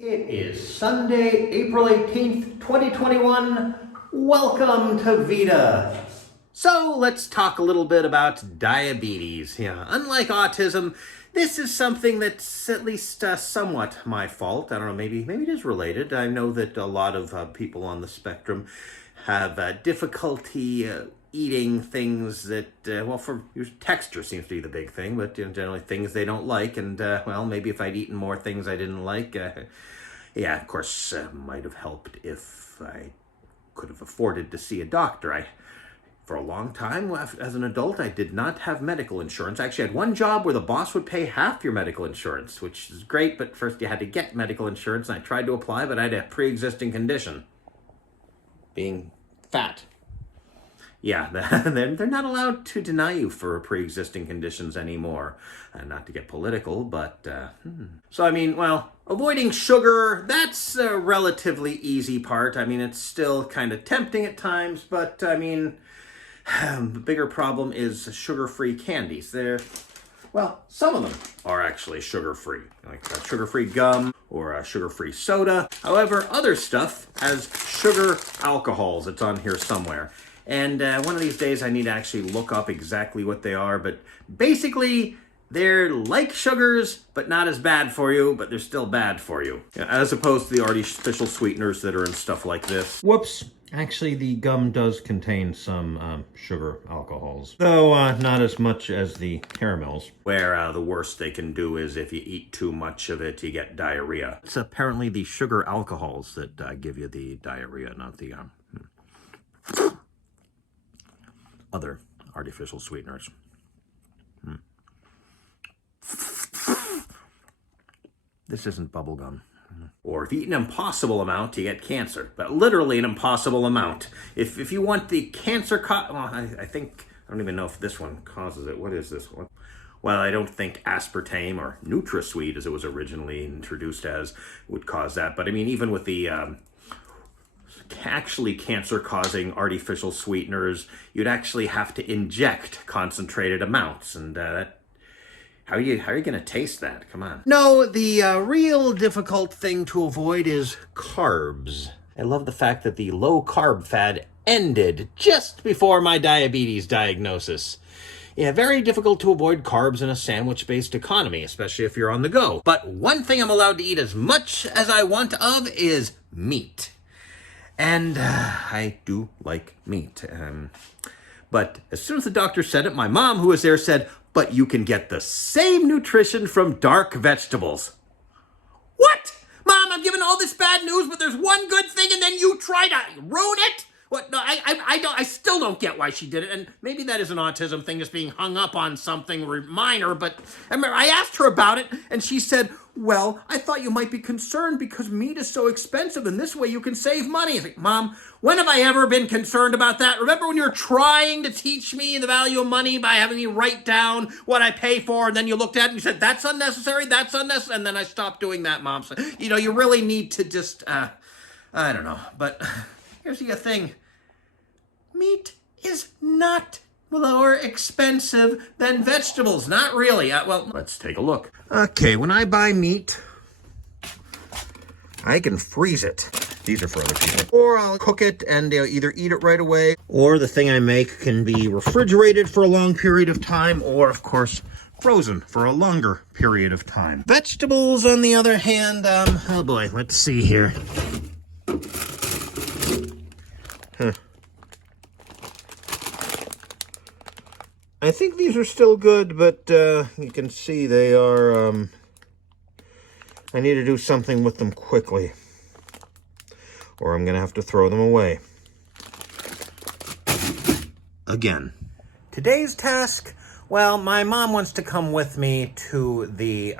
It is Sunday, April 18th, 2021. Welcome to Veda. So let's talk a little bit about diabetes. Yeah, unlike autism, this is something that's at least somewhat my fault. I don't know, maybe it is related. I know that a lot of people on the spectrum have difficulty eating things that, well, for texture seems to be the big thing, but generally things they don't like. And, well, maybe if I'd eaten more things I didn't like, yeah, of course, might have helped if I could have afforded to see a doctor. For a long time, as an adult, I did not have medical insurance. I actually had one job where the boss would pay half your medical insurance, which is great, but first you had to get medical insurance, and I tried to apply, but I had a pre-existing condition. Being fat. Yeah, they're not allowed to deny you for pre-existing conditions anymore. Not to get political, but... So, I mean, well, avoiding sugar, that's a relatively easy part. I mean, it's still kind of tempting at times, but, I mean, the bigger problem is sugar-free candies. Well, some of them are actually sugar-free, like sugar-free gum or sugar-free soda. However, other stuff has sugar alcohols. It's on here somewhere. And one of these days I need to actually look up exactly what they are, but basically they're like sugars, but not as bad for you, but they're still bad for you. Yeah, as opposed to the artificial sweeteners that are in stuff like this. Whoops. Actually, the gum does contain some sugar alcohols, though not as much as the caramels. Where the worst they can do is if you eat too much of it, you get diarrhea. It's apparently the sugar alcohols that give you the diarrhea, not the other artificial sweeteners. This isn't bubble gum. Or if you eat an impossible amount, you get cancer. But literally an impossible amount. If you want the cancer... well, I think... I don't even know if this one causes it. What is this one? Well, I don't think aspartame or NutraSweet, as it was originally introduced as, would cause that. But I mean, even with the... actually cancer-causing artificial sweeteners, you'd actually have to inject concentrated amounts, and how are you going to taste that? Come on. No, the real difficult thing to avoid is carbs. I love the fact that the low-carb fad ended just before my diabetes diagnosis. Yeah, very difficult to avoid carbs in a sandwich-based economy, especially if you're on the go. But one thing I'm allowed to eat as much as I want of is meat. And I do like meat. But as soon as the doctor said it, my mom, who was there, said, "But you can get the same nutrition from dark vegetables." What? Mom, I'm giving all this bad news, but there's one good thing, and then you try to ruin it? What? No, I still don't get why she did it. And maybe that is an autism thing, just being hung up on something minor. But I remember I asked her about it, and she said, "Well, I thought you might be concerned because meat is so expensive, and this way you can save money." I think, Mom, when have I ever been concerned about that? Remember when you were trying to teach me the value of money by having me write down what I pay for, and then you looked at it and you said, "That's unnecessary, that's unnecessary," and then I stopped doing that, Mom. So, you really need to just, I don't know. But here's the thing. Meat is not more expensive than vegetables. Not really. Well, let's take a look. Okay, when I buy meat, I can freeze it. These are for other people. Or I'll cook it and either eat it right away, or the thing I make can be refrigerated for a long period of time, or, of course, frozen for a longer period of time. Vegetables, on the other hand, oh boy, let's see here. I think these are still good, but you can see they are, I need to do something with them quickly, or I'm going to have to throw them away. Again. Today's task, well, my mom wants to come with me to the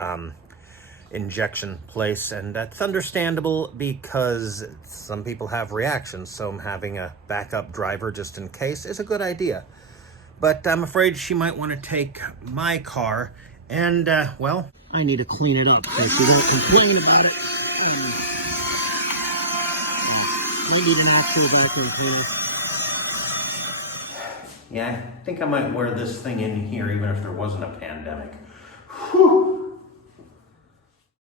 injection place, and that's understandable because some people have reactions, so having a backup driver just in case is a good idea. But I'm afraid she might want to take my car, and, well, I need to clean it up so she won't complain about it. Might need an actual vacuum cleaner. Yeah, I think I might wear this thing in here even if there wasn't a pandemic. Whew.